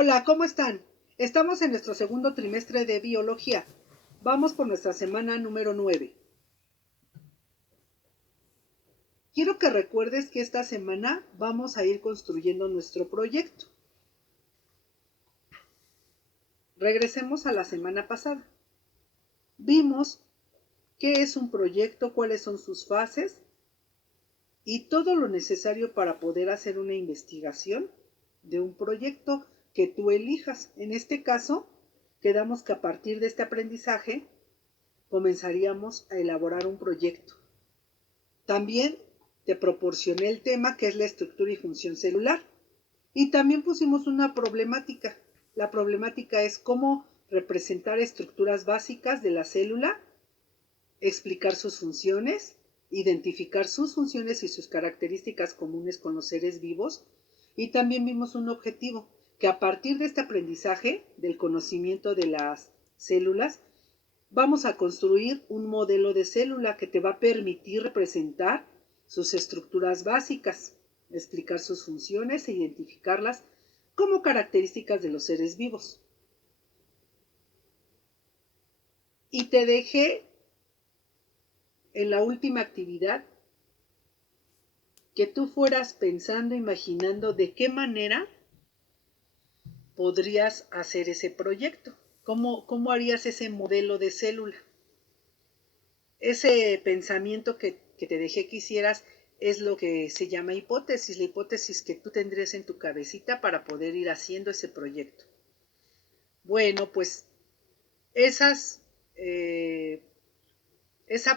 Hola, ¿cómo están? Estamos en nuestro segundo trimestre de biología. Vamos por nuestra semana número 9. Quiero que recuerdes que esta semana vamos a ir construyendo nuestro proyecto. Regresemos a la semana pasada. Vimos qué es un proyecto, cuáles son sus fases y todo lo necesario para poder hacer una investigación de un proyecto que tú elijas. En este caso, quedamos que a partir de este aprendizaje comenzaríamos a elaborar un proyecto. También te proporcioné el tema que es la estructura y función celular. Y también pusimos una problemática. La problemática es cómo representar estructuras básicas de la célula, explicar sus funciones, identificar sus funciones y sus características comunes con los seres vivos. Y también vimos un objetivo, que a partir de este aprendizaje del conocimiento de las células, vamos a construir un modelo de célula que te va a permitir representar sus estructuras básicas, explicar sus funciones e identificarlas como características de los seres vivos. Y te dejé en la última actividad que tú fueras pensando, imaginando de qué manera podrías hacer ese proyecto, cómo harías ese modelo de célula. Ese pensamiento que te dejé que hicieras es lo que se llama hipótesis, la hipótesis que tú tendrías en tu cabecita para poder ir haciendo ese proyecto. Bueno, pues esa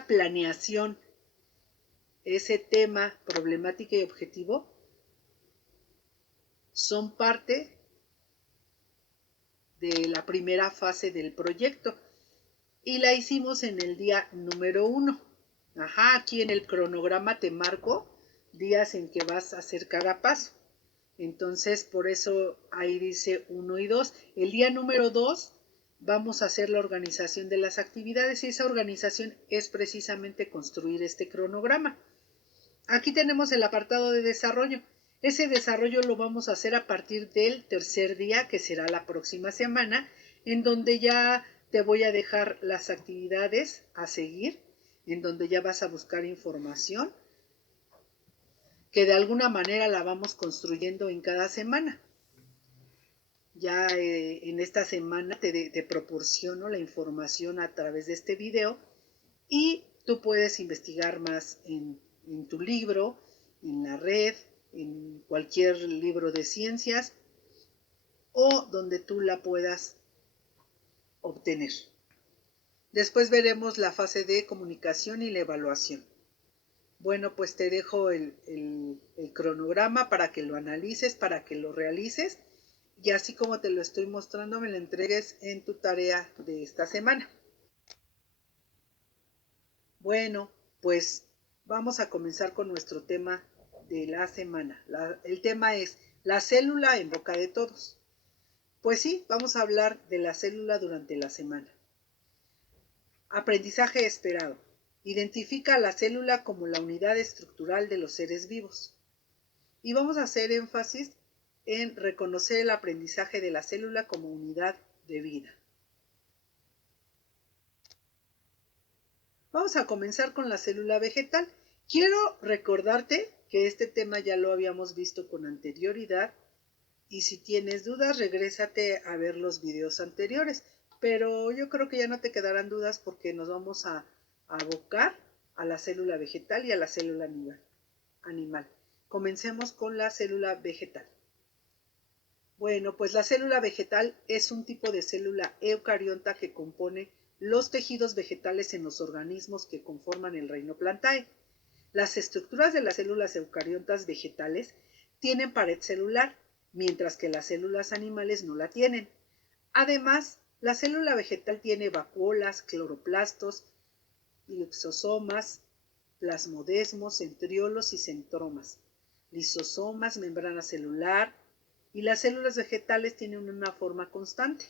planeación, ese tema, problemática y objetivo, son parte de la primera fase del proyecto y la hicimos en el día número 1. Aquí en el cronograma te marco días en que vas a hacer cada paso. Entonces, por eso ahí dice 1 y 2. El día número 2 vamos a hacer la organización de las actividades y esa organización es precisamente construir este cronograma. Aquí tenemos el apartado de desarrollo. Ese desarrollo lo vamos a hacer a partir del tercer día, que será la próxima semana, en donde ya te voy a dejar las actividades a seguir, en donde ya vas a buscar información, que de alguna manera la vamos construyendo en cada semana. Ya en esta semana te proporciono la información a través de este video y tú puedes investigar más en tu libro, en la red, en cualquier libro de ciencias o donde tú la puedas obtener. Después veremos la fase de comunicación y la evaluación. Bueno, pues te dejo el cronograma para que lo analices, para que lo realices y así como te lo estoy mostrando me lo entregues en tu tarea de esta semana. Bueno, pues vamos a comenzar con nuestro tema de la semana. El tema es la célula en boca de todos. Pues sí, vamos a hablar de la célula durante la semana. Aprendizaje esperado. Identifica a la célula como la unidad estructural de los seres vivos. Y vamos a hacer énfasis en reconocer el aprendizaje de la célula como unidad de vida. Vamos a comenzar con la célula vegetal. Quiero recordarte que este tema ya lo habíamos visto con anterioridad y si tienes dudas, regrésate a ver los videos anteriores. Pero yo creo que ya no te quedarán dudas porque nos vamos a abocar a la célula vegetal y a la célula animal. Comencemos con la célula vegetal. Bueno, pues la célula vegetal es un tipo de célula eucariota que compone los tejidos vegetales en los organismos que conforman el reino Plantae. Las estructuras de las células eucariotas vegetales tienen pared celular, mientras que las células animales no la tienen. Además, la célula vegetal tiene vacuolas, cloroplastos, lisosomas, plasmodesmos, centriolos y centromas, lisosomas, membrana celular, y las células vegetales tienen una forma constante.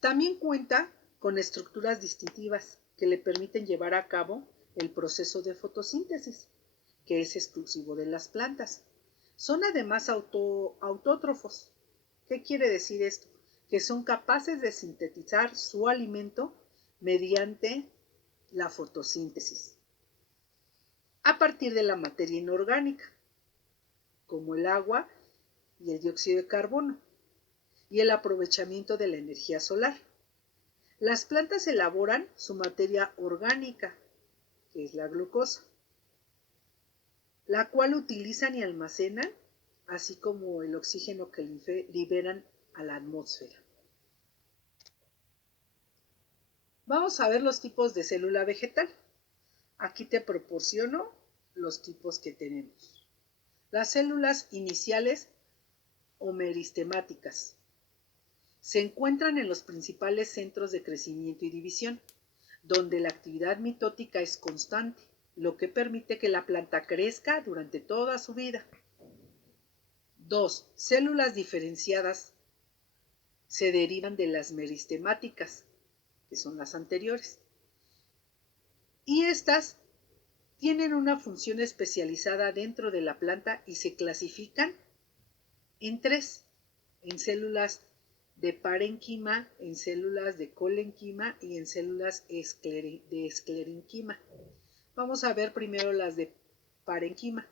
También cuenta con estructuras distintivas que le permiten llevar a cabo el proceso de fotosíntesis, que es exclusivo de las plantas. Son además autótrofos, ¿Qué quiere decir esto? Que son capaces de sintetizar su alimento mediante la fotosíntesis a partir de la materia inorgánica, como el agua y el dióxido de carbono, y el aprovechamiento de la energía solar. Las plantas elaboran su materia orgánica, que es la glucosa, la cual utilizan y almacenan, así como el oxígeno que liberan a la atmósfera. Vamos a ver los tipos de célula vegetal. Aquí te proporciono los tipos que tenemos. Las células iniciales o meristemáticas se encuentran en los principales centros de crecimiento y división, donde la actividad mitótica es constante, lo que permite que la planta crezca durante toda su vida. 2. Células diferenciadas se derivan de las meristemáticas, que son las anteriores, y estas tienen una función especializada dentro de la planta y se clasifican en 3, en células de parenquima, en células de colenquima y en células de esclerenquima. Vamos a ver primero las de parenquima.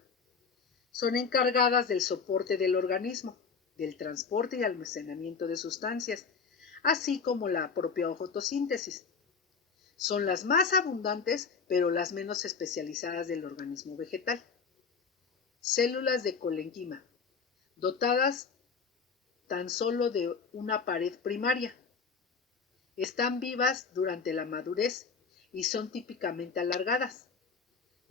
Son encargadas del soporte del organismo, del transporte y almacenamiento de sustancias, así como la propia fotosíntesis. Son las más abundantes, pero las menos especializadas del organismo vegetal. Células de colenquima, dotadas tan solo de una pared primaria. Están vivas durante la madurez y son típicamente alargadas,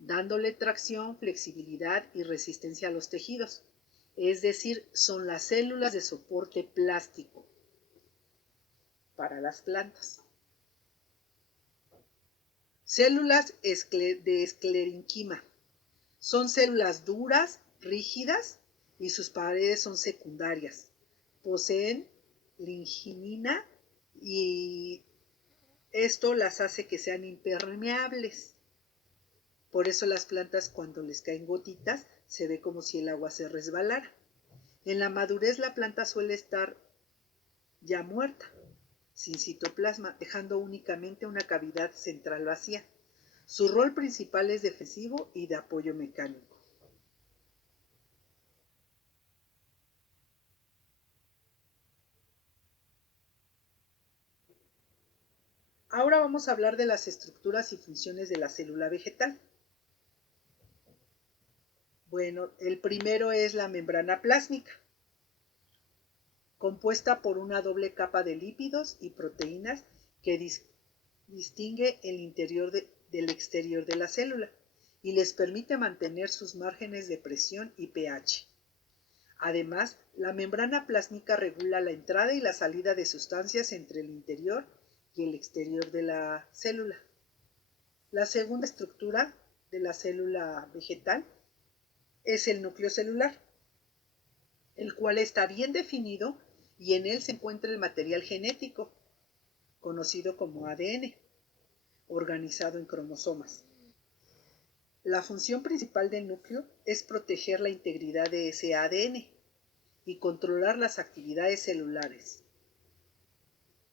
dándole tracción, flexibilidad y resistencia a los tejidos. Es decir, son las células de soporte plástico para las plantas. Células de esclerenquima. Son células duras, rígidas y sus paredes son secundarias. Poseen lignina y esto las hace que sean impermeables. Por eso las plantas, cuando les caen gotitas, se ve como si el agua se resbalara. En la madurez la planta suele estar ya muerta, sin citoplasma, dejando únicamente una cavidad central vacía. Su rol principal es defensivo y de apoyo mecánico. Ahora vamos a hablar de las estructuras y funciones de la célula vegetal. Bueno, el primero es la membrana plásmica, compuesta por una doble capa de lípidos y proteínas que distingue el interior del exterior de la célula y les permite mantener sus márgenes de presión y pH. Además, la membrana plásmica regula la entrada y la salida de sustancias entre el interior y el exterior de la célula. La segunda estructura de la célula vegetal es el núcleo celular, el cual está bien definido y en él se encuentra el material genético, conocido como ADN, organizado en cromosomas. La función principal del núcleo es proteger la integridad de ese ADN y controlar las actividades celulares.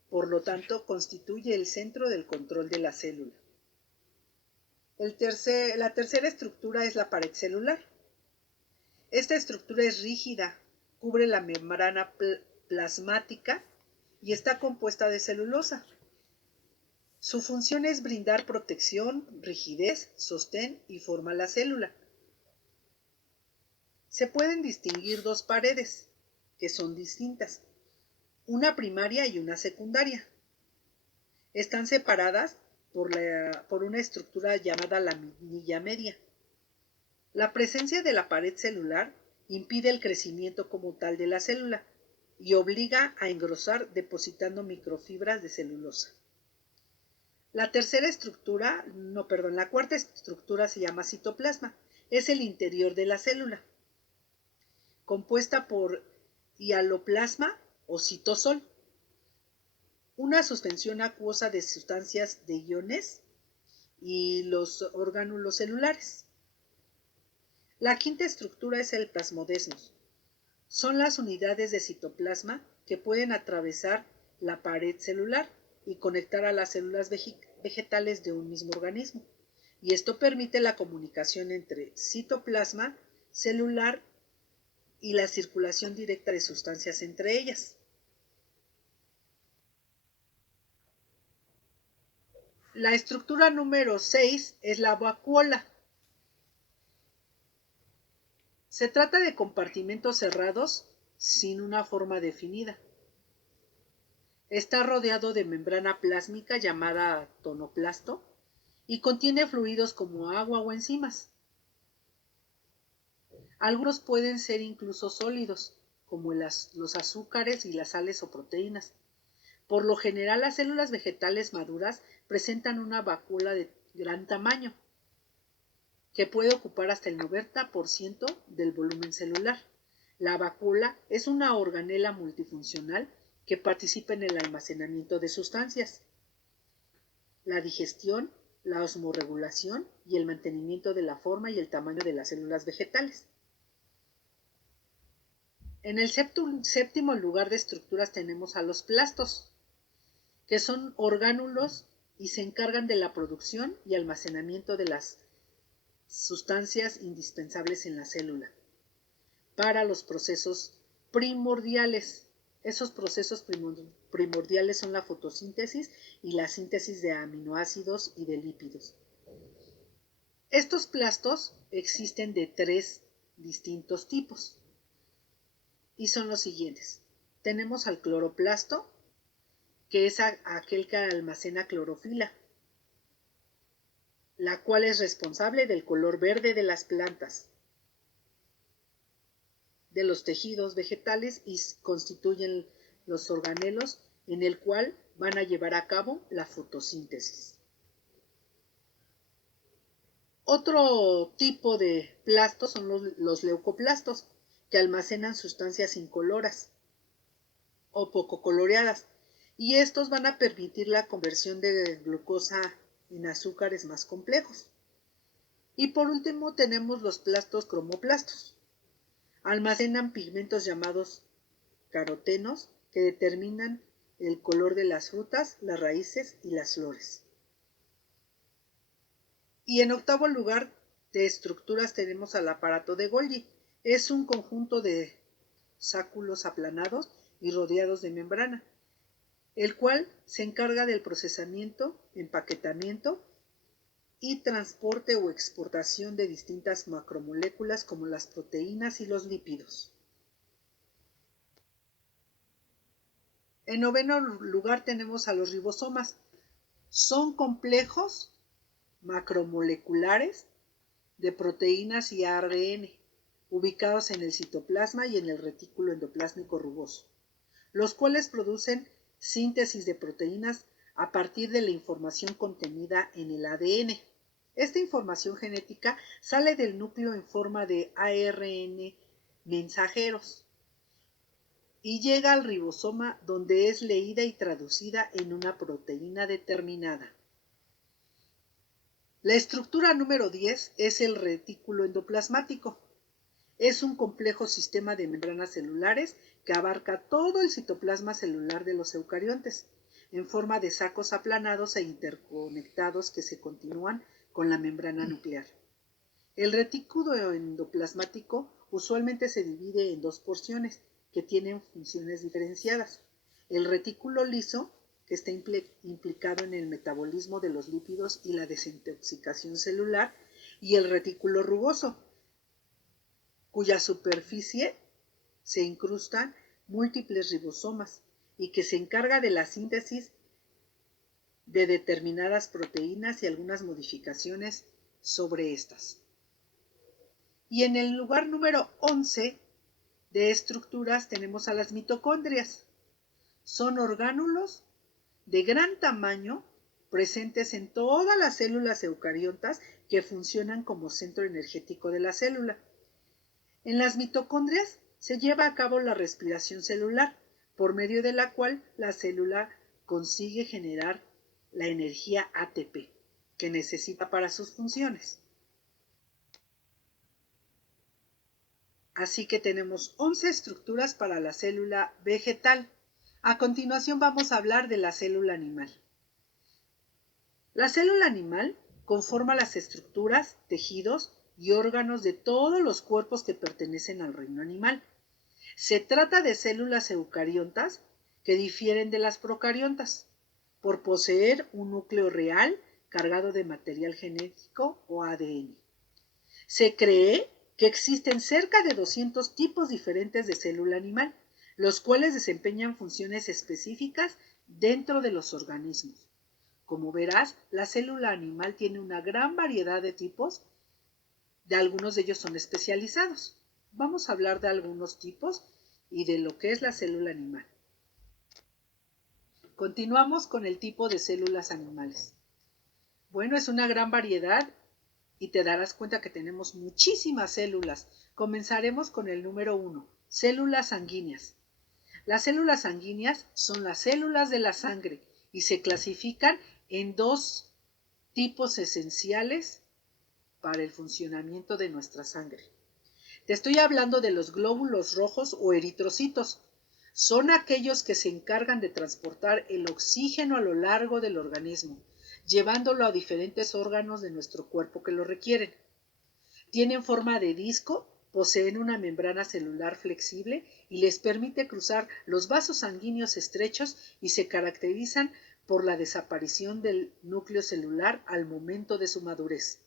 Por lo tanto, constituye el centro del control de la célula. La tercera estructura es la pared celular. Esta estructura es rígida, cubre la membrana plasmática y está compuesta de celulosa. Su función es brindar protección, rigidez, sostén y forma a la célula. Se pueden distinguir dos paredes, que son distintas, una primaria y una secundaria. Están separadas por una estructura llamada laminilla media. La presencia de la pared celular impide el crecimiento como tal de la célula y obliga a engrosar depositando microfibras de celulosa. La cuarta estructura se llama citoplasma. Es el interior de la célula, compuesta por hialoplasma o citosol, una suspensión acuosa de sustancias de iones y los orgánulos celulares. La quinta estructura es el plasmodesmos. Son las unidades de citoplasma que pueden atravesar la pared celular y conectar a las células vegetales de un mismo organismo. Y esto permite la comunicación entre citoplasma celular y la circulación directa de sustancias entre ellas. La estructura número 6 es la vacuola. Se trata de compartimentos cerrados sin una forma definida. Está rodeado de membrana plásmica llamada tonoplasto y contiene fluidos como agua o enzimas. Algunos pueden ser incluso sólidos, como los azúcares y las sales o proteínas. Por lo general, las células vegetales maduras presentan una vacuola de gran tamaño, que puede ocupar hasta el 90% del volumen celular. La vacuola es una organela multifuncional que participa en el almacenamiento de sustancias, la digestión, la osmorregulación y el mantenimiento de la forma y el tamaño de las células vegetales. En el séptimo lugar de estructuras tenemos a los plastos, que son orgánulos y se encargan de la producción y almacenamiento de las sustancias indispensables en la célula para los procesos primordiales. Esos procesos primordiales son la fotosíntesis y la síntesis de aminoácidos y de lípidos. Estos plastos existen de 3 distintos tipos y son los siguientes. Tenemos al cloroplasto, que es aquel que almacena clorofila, la cual es responsable del color verde de las plantas, de los tejidos vegetales y constituyen los organelos en el cual van a llevar a cabo la fotosíntesis. Otro tipo de plastos son los leucoplastos, que almacenan sustancias incoloras o poco coloreadas, y estos van a permitir la conversión de glucosa en azúcares más complejos. Y por último tenemos los plastos cromoplastos. Almacenan pigmentos llamados carotenos que determinan el color de las frutas, las raíces y las flores. Y en octavo lugar de estructuras tenemos al aparato de Golgi. Es un conjunto de sáculos aplanados y rodeados de membrana, el cual se encarga del procesamiento, empaquetamiento y transporte o exportación de distintas macromoléculas como las proteínas y los lípidos. En noveno lugar tenemos a los ribosomas. Son complejos macromoleculares de proteínas y ARN, ubicados en el citoplasma y en el retículo endoplásmico rugoso, los cuales producen síntesis de proteínas a partir de la información contenida en el ADN. Esta información genética sale del núcleo en forma de ARN mensajeros y llega al ribosoma, donde es leída y traducida en una proteína determinada. La estructura número 10 es el retículo endoplasmático. Es un complejo sistema de membranas celulares que abarca todo el citoplasma celular de los eucariontes, en forma de sacos aplanados e interconectados que se continúan con la membrana nuclear. El retículo endoplasmático usualmente se divide en 2 porciones que tienen funciones diferenciadas. El retículo liso, que está implicado en el metabolismo de los lípidos y la desintoxicación celular, y el retículo rugoso, cuya superficie se incrustan múltiples ribosomas y que se encarga de la síntesis de determinadas proteínas y algunas modificaciones sobre estas. Y en el lugar número 11 de estructuras tenemos a las mitocondrias. Son orgánulos de gran tamaño presentes en todas las células eucariotas que funcionan como centro energético de la célula. En las mitocondrias se lleva a cabo la respiración celular, por medio de la cual la célula consigue generar la energía ATP que necesita para sus funciones. Así que tenemos 11 estructuras para la célula vegetal. A continuación vamos a hablar de la célula animal. La célula animal conforma las estructuras, tejidos y órganos de todos los cuerpos que pertenecen al reino animal. Se trata de células eucariontas que difieren de las procariontas por poseer un núcleo real cargado de material genético o ADN. Se cree que existen cerca de 200 tipos diferentes de célula animal, los cuales desempeñan funciones específicas dentro de los organismos. Como verás, la célula animal tiene una gran variedad de tipos, de algunos de ellos son especializados. Vamos a hablar de algunos tipos y de lo que es la célula animal. Continuamos con el tipo de células animales. Bueno, es una gran variedad y te darás cuenta que tenemos muchísimas células. Comenzaremos con el número 1, células sanguíneas. Las células sanguíneas son las células de la sangre y se clasifican en dos tipos esenciales para el funcionamiento de nuestra sangre. Te estoy hablando de los glóbulos rojos o eritrocitos. Son aquellos que se encargan de transportar el oxígeno a lo largo del organismo, llevándolo a diferentes órganos de nuestro cuerpo que lo requieren. Tienen forma de disco, poseen una membrana celular flexible y les permite cruzar los vasos sanguíneos estrechos y se caracterizan por la desaparición del núcleo celular al momento de su madurez.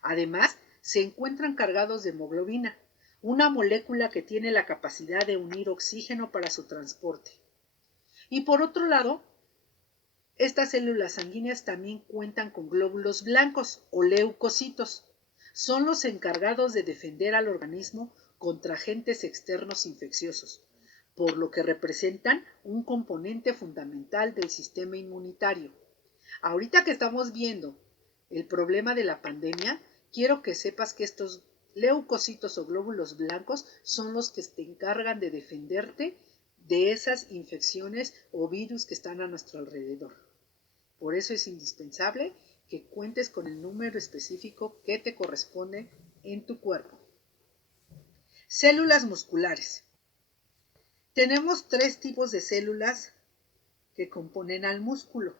Además, se encuentran cargados de hemoglobina, una molécula que tiene la capacidad de unir oxígeno para su transporte. Y por otro lado, estas células sanguíneas también cuentan con glóbulos blancos o leucocitos. Son los encargados de defender al organismo contra agentes externos infecciosos, por lo que representan un componente fundamental del sistema inmunitario. Ahorita que estamos viendo el problema de la pandemia, quiero que sepas que estos leucocitos o glóbulos blancos son los que te encargan de defenderte de esas infecciones o virus que están a nuestro alrededor. Por eso es indispensable que cuentes con el número específico que te corresponde en tu cuerpo. Células musculares. Tenemos 3 tipos de células que componen al músculo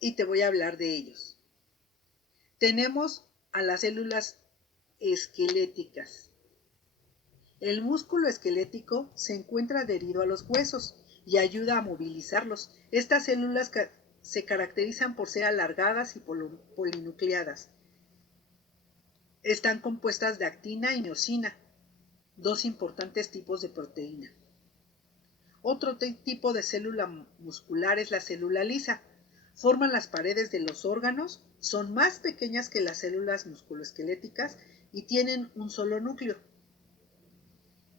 y te voy a hablar de ellos. Tenemos a las células esqueléticas. El músculo esquelético se encuentra adherido a los huesos y ayuda a movilizarlos. Estas células se caracterizan por ser alargadas y polinucleadas. Están compuestas de actina y miosina, dos importantes tipos de proteína. Otro tipo de célula muscular es la célula lisa. Forman las paredes de los órganos, son más pequeñas que las células musculoesqueléticas y tienen un solo núcleo.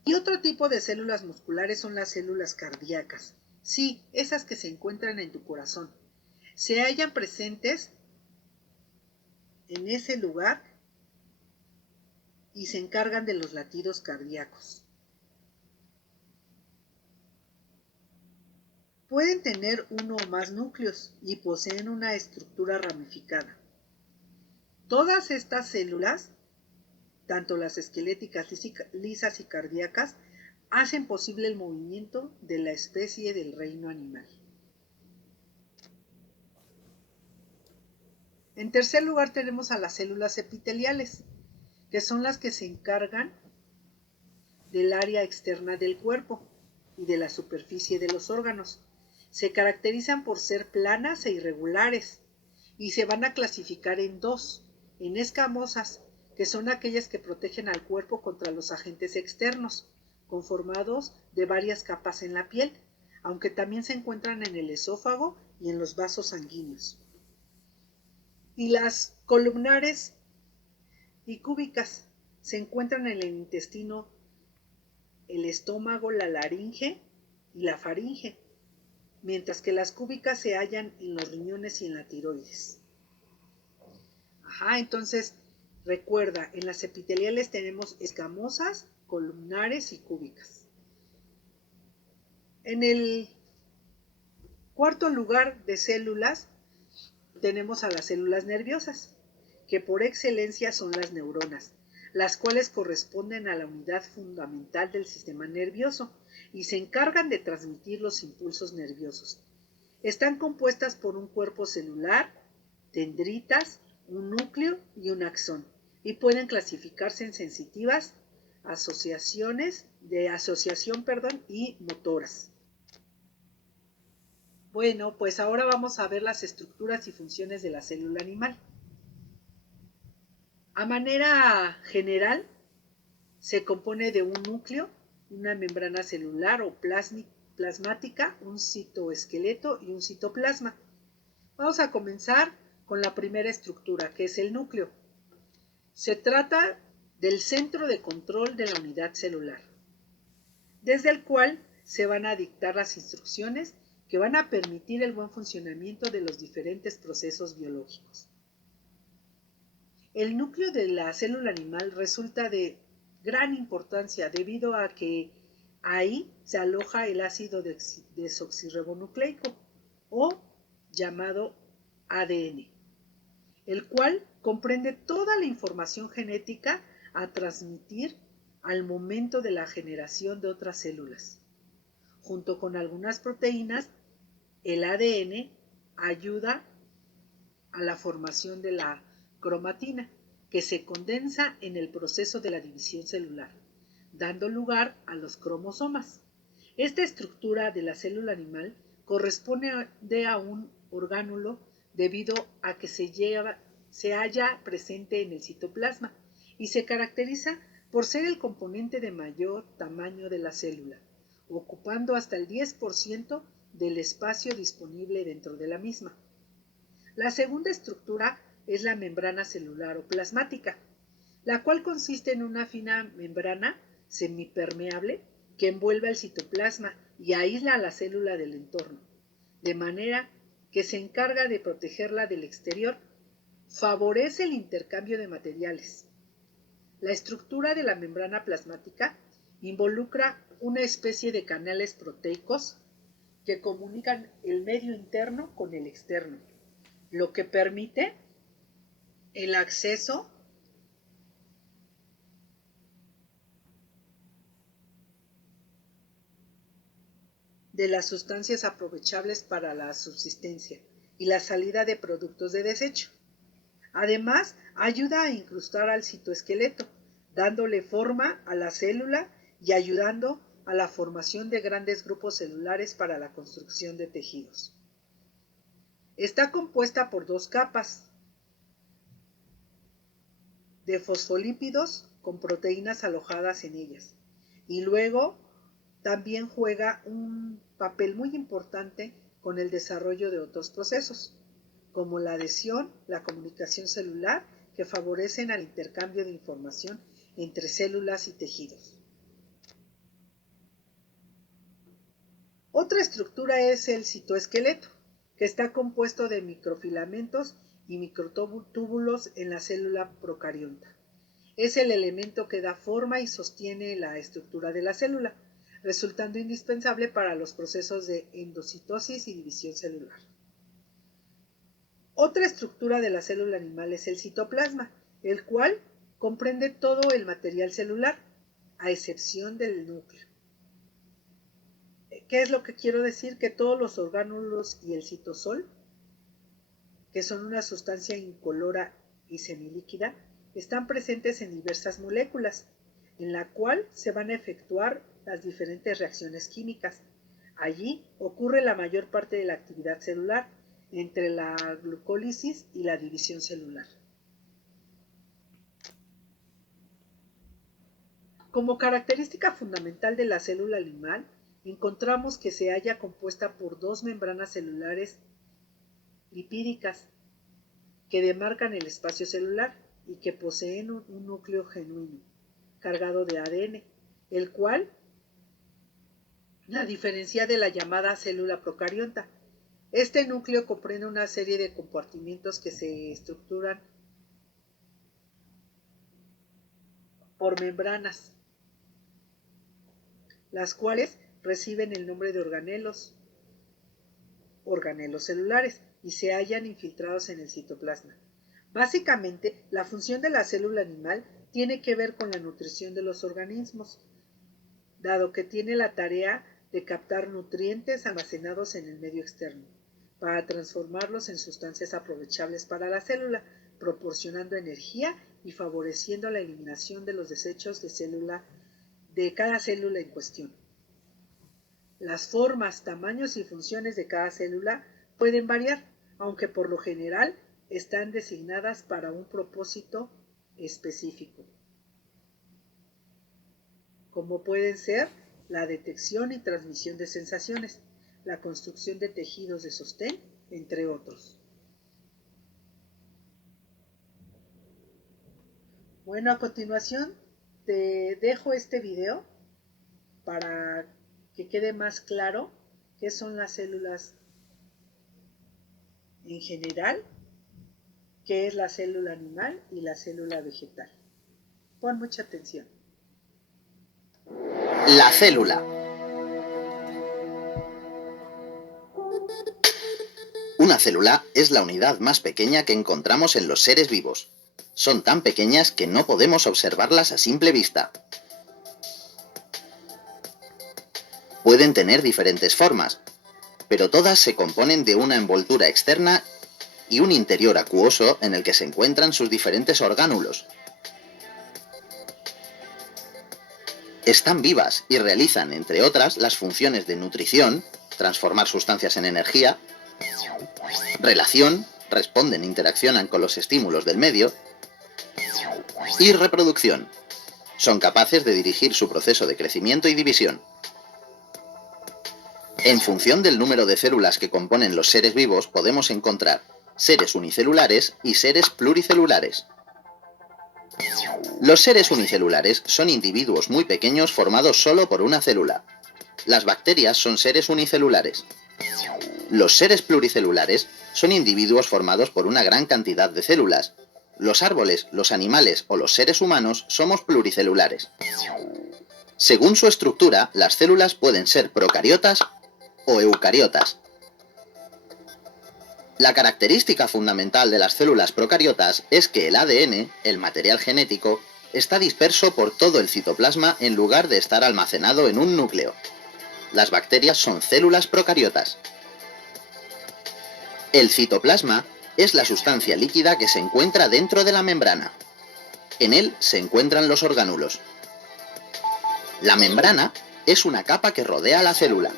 Y otro tipo de células musculares son las células cardíacas. Sí, esas que se encuentran en tu corazón. Se hallan presentes en ese lugar y se encargan de los latidos cardíacos. Pueden tener uno o más núcleos y poseen una estructura ramificada. Todas estas células, tanto las esqueléticas, lisas y cardíacas, hacen posible el movimiento de la especie del reino animal. En tercer lugar tenemos a las células epiteliales, que son las que se encargan del área externa del cuerpo y de la superficie de los órganos. Se caracterizan por ser planas e irregulares y se van a clasificar en dos, en escamosas, que son aquellas que protegen al cuerpo contra los agentes externos, conformados de varias capas en la piel, aunque también se encuentran en el esófago y en los vasos sanguíneos. Y las columnares y cúbicas se encuentran en el intestino, el estómago, la laringe y la faringe, mientras que las cúbicas se hallan en los riñones y en la tiroides. Entonces, recuerda, en las epiteliales tenemos escamosas, columnares y cúbicas. En el cuarto lugar de células tenemos a las células nerviosas, que por excelencia son las neuronas. las cuales corresponden a la unidad fundamental del sistema nervioso y se encargan de transmitir los impulsos nerviosos. Están compuestas por un cuerpo celular, dendritas, un núcleo y un axón, y pueden clasificarse en sensitivas, asociación y motoras. Bueno, pues ahora vamos a ver las estructuras y funciones de la célula animal. A manera general, se compone de un núcleo, una membrana celular o plasmática, un citoesqueleto y un citoplasma. Vamos a comenzar con la primera estructura, que es el núcleo. Se trata del centro de control de la unidad celular, desde el cual se van a dictar las instrucciones que van a permitir el buen funcionamiento de los diferentes procesos biológicos. El núcleo de la célula animal resulta de gran importancia debido a que ahí se aloja el ácido desoxirribonucleico o llamado ADN, el cual comprende toda la información genética a transmitir al momento de la generación de otras células. Junto con algunas proteínas, el ADN ayuda a la formación de la cromatina, que se condensa en el proceso de la división celular, dando lugar a los cromosomas. Esta estructura de la célula animal corresponde a un orgánulo debido a que se halla presente en el citoplasma y se caracteriza por ser el componente de mayor tamaño de la célula, ocupando hasta el 10% del espacio disponible dentro de la misma. La segunda estructura es la membrana celular o plasmática, la cual consiste en una fina membrana semipermeable que envuelve al citoplasma y aísla a la célula del entorno, de manera que se encarga de protegerla del exterior. Favorece el intercambio de materiales. La estructura de la membrana plasmática involucra una especie de canales proteicos que comunican el medio interno con el externo, lo que permite el acceso de las sustancias aprovechables para la subsistencia y la salida de productos de desecho. Además, ayuda a incrustar al citoesqueleto, dándole forma a la célula y ayudando a la formación de grandes grupos celulares para la construcción de tejidos. Está compuesta por dos capas de fosfolípidos con proteínas alojadas en ellas. Y luego también juega un papel muy importante con el desarrollo de otros procesos, como la adhesión, la comunicación celular, que favorecen al intercambio de información entre células y tejidos. Otra estructura es el citoesqueleto, que está compuesto de microfilamentos y microtúbulos en la célula procariota. Es el elemento que da forma y sostiene la estructura de la célula, resultando indispensable para los procesos de endocitosis y división celular. Otra estructura de la célula animal es el citoplasma, el cual comprende todo el material celular, a excepción del núcleo. ¿Qué es lo que quiero decir? Que todos los orgánulos y el citosol, que son una sustancia incolora y semilíquida, están presentes en diversas moléculas, en la cual se van a efectuar las diferentes reacciones químicas. Allí ocurre la mayor parte de la actividad celular, entre la glucólisis y la división celular. Como característica fundamental de la célula animal, encontramos que se halla compuesta por dos membranas celulares lipídicas que demarcan el espacio celular y que poseen un núcleo genuino, cargado de ADN, el cual la diferencia de la llamada célula procariota. Este núcleo comprende una serie de compartimentos que se estructuran por membranas, las cuales reciben el nombre de organelos celulares y se hallan infiltrados en el citoplasma. Básicamente, la función de la célula animal tiene que ver con la nutrición de los organismos, dado que tiene la tarea de captar nutrientes almacenados en el medio externo, para transformarlos en sustancias aprovechables para la célula, proporcionando energía y favoreciendo la eliminación de los desechos de cada célula en cuestión. Las formas, tamaños y funciones de cada célula pueden variar, aunque por lo general están designadas para un propósito específico, como pueden ser la detección y transmisión de sensaciones, la construcción de tejidos de sostén, entre otros. Bueno, a continuación te dejo este video para que quede más claro qué son las células en general, qué es la célula animal y la célula vegetal. Pon mucha atención. La célula. Una célula es la unidad más pequeña que encontramos en los seres vivos. Son tan pequeñas que no podemos observarlas a simple vista. Pueden tener diferentes formas, pero todas se componen de una envoltura externa y un interior acuoso en el que se encuentran sus diferentes orgánulos. Están vivas y realizan, entre otras, las funciones de nutrición, transformar sustancias en energía, relación, responden e interaccionan con los estímulos del medio, y reproducción. Son capaces de dirigir su proceso de crecimiento y división. En función del número de células que componen los seres vivos, podemos encontrar seres unicelulares y seres pluricelulares. Los seres unicelulares son individuos muy pequeños formados solo por una célula. Las bacterias son seres unicelulares. Los seres pluricelulares son individuos formados por una gran cantidad de células. Los árboles, los animales o los seres humanos somos pluricelulares. Según su estructura, las células pueden ser procariotas o eucariotas. La característica fundamental de las células procariotas es que el ADN, el material genético, está disperso por todo el citoplasma en lugar de estar almacenado en un núcleo. Las bacterias son células procariotas. El citoplasma es la sustancia líquida que se encuentra dentro de la membrana. En él se encuentran los orgánulos. La membrana es una capa que rodea la célula.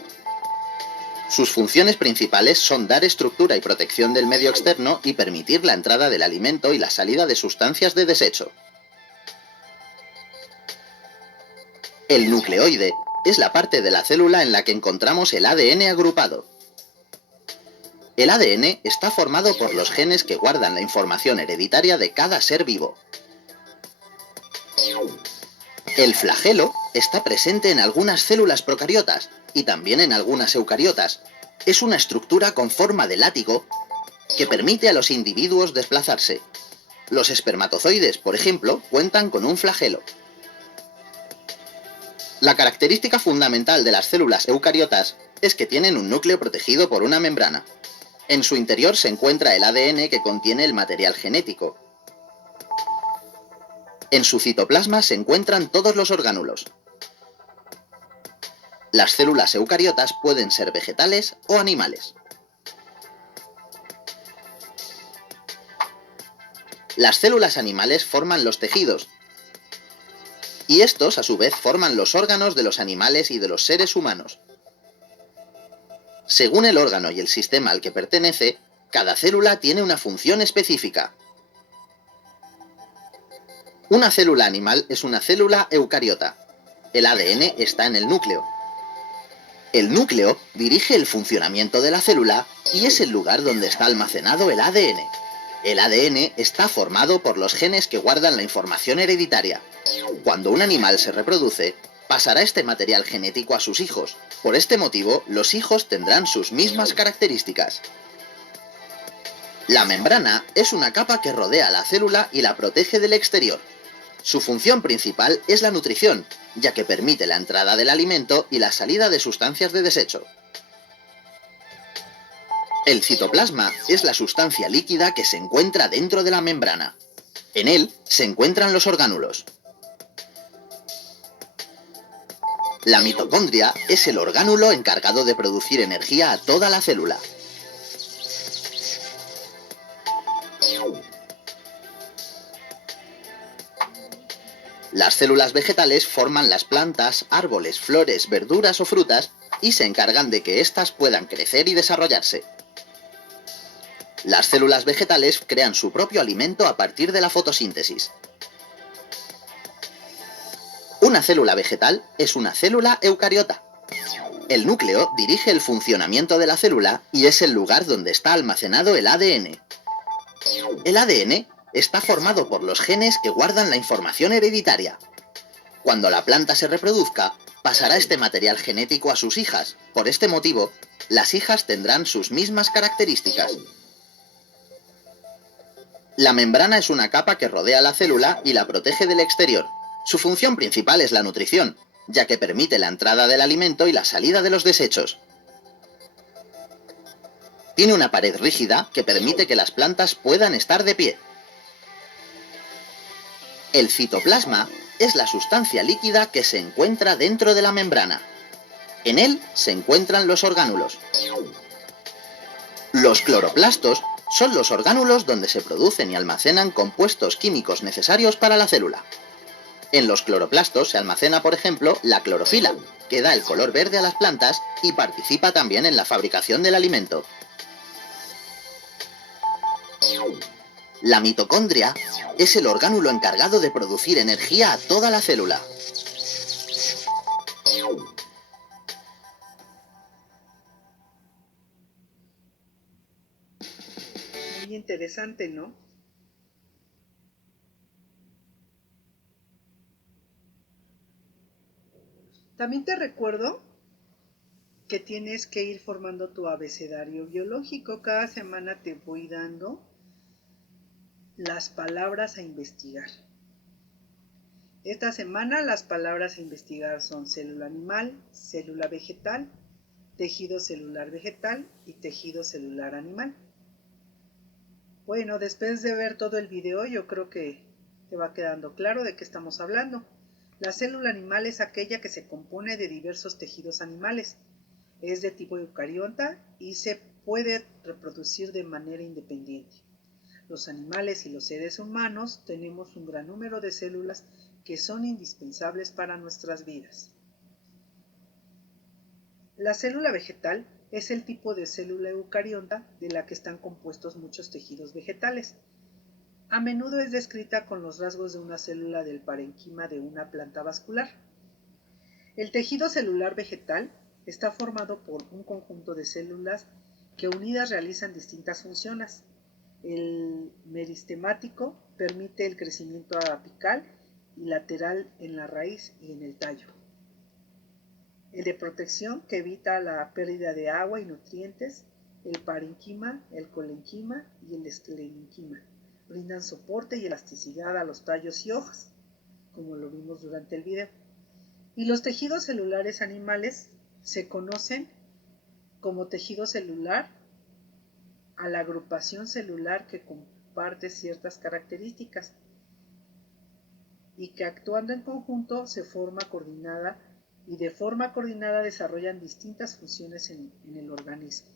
Sus funciones principales son dar estructura y protección del medio externo y permitir la entrada del alimento y la salida de sustancias de desecho. El nucleoide es la parte de la célula en la que encontramos el ADN agrupado. El ADN está formado por los genes que guardan la información hereditaria de cada ser vivo. El flagelo está presente en algunas células procariotas y también en algunas eucariotas. Es una estructura con forma de látigo que permite a los individuos desplazarse. Los espermatozoides, por ejemplo, cuentan con un flagelo. La característica fundamental de las células eucariotas es que tienen un núcleo protegido por una membrana. En su interior se encuentra el ADN que contiene el material genético. En su citoplasma se encuentran todos los orgánulos. Las células eucariotas pueden ser vegetales o animales. Las células animales forman los tejidos, y estos a su vez forman los órganos de los animales y de los seres humanos. Según el órgano y el sistema al que pertenece, cada célula tiene una función específica. Una célula animal es una célula eucariota. El ADN está en el núcleo. El núcleo dirige el funcionamiento de la célula y es el lugar donde está almacenado el ADN. El ADN está formado por los genes que guardan la información hereditaria. Cuando un animal se reproduce, pasará este material genético a sus hijos. Por este motivo, los hijos tendrán sus mismas características. La membrana es una capa que rodea a la célula y la protege del exterior. Su función principal es la nutrición, ya que permite la entrada del alimento y la salida de sustancias de desecho. El citoplasma es la sustancia líquida que se encuentra dentro de la membrana. En él se encuentran los orgánulos. La mitocondria es el orgánulo encargado de producir energía a toda la célula. Las células vegetales forman las plantas, árboles, flores, verduras o frutas y se encargan de que éstas puedan crecer y desarrollarse. Las células vegetales crean su propio alimento a partir de la fotosíntesis. Una célula vegetal es una célula eucariota. El núcleo dirige el funcionamiento de la célula y es el lugar donde está almacenado el ADN. El ADN está formado por los genes que guardan la información hereditaria. Cuando la planta se reproduzca, pasará este material genético a sus hijas. Por este motivo, las hijas tendrán sus mismas características. La membrana es una capa que rodea la célula y la protege del exterior. Su función principal es la nutrición, ya que permite la entrada del alimento y la salida de los desechos. Tiene una pared rígida que permite que las plantas puedan estar de pie. El citoplasma es la sustancia líquida que se encuentra dentro de la membrana. En él se encuentran los orgánulos. Los cloroplastos son los orgánulos donde se producen y almacenan compuestos químicos necesarios para la célula. En los cloroplastos se almacena, por ejemplo, la clorofila, que da el color verde a las plantas y participa también en la fabricación del alimento. La mitocondria es el orgánulo encargado de producir energía a toda la célula. Muy interesante, ¿no? También te recuerdo que tienes que ir formando tu abecedario biológico. Cada semana te voy dando las palabras a investigar. Esta semana las palabras a investigar son célula animal, célula vegetal, tejido celular vegetal y tejido celular animal. Bueno, después de ver todo el video, yo creo que te va quedando claro de qué estamos hablando. La célula animal es aquella que se compone de diversos tejidos animales. Es de tipo eucariota y se puede reproducir de manera independiente. Los animales y los seres humanos tenemos un gran número de células que son indispensables para nuestras vidas. La célula vegetal es el tipo de célula eucariota de la que están compuestos muchos tejidos vegetales. A menudo es descrita con los rasgos de una célula del parenquima de una planta vascular. El tejido celular vegetal está formado por un conjunto de células que unidas realizan distintas funciones. El meristemático permite el crecimiento apical y lateral en la raíz y en el tallo. El de protección, que evita la pérdida de agua y nutrientes. El parenquima, el colenquima y el esclerenquima brindan soporte y elasticidad a los tallos y hojas, como lo vimos durante el video. Y los tejidos celulares animales se conocen como tejido celular a la agrupación celular que comparte ciertas características y que actuando en conjunto se forma coordinada y de forma coordinada desarrollan distintas funciones en el organismo.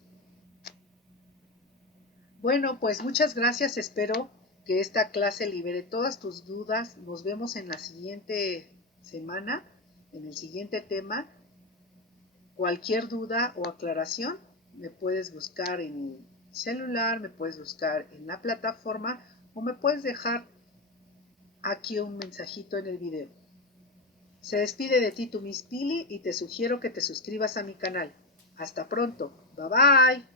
Bueno, pues muchas gracias, espero que esta clase libere todas tus dudas. Nos vemos en la siguiente semana, en el siguiente tema. Cualquier duda o aclaración, me puedes buscar en mi celular, me puedes buscar en la plataforma o me puedes dejar aquí un mensajito en el video. Se despide de ti tu Miss Pili y te sugiero que te suscribas a mi canal. Hasta pronto. Bye bye.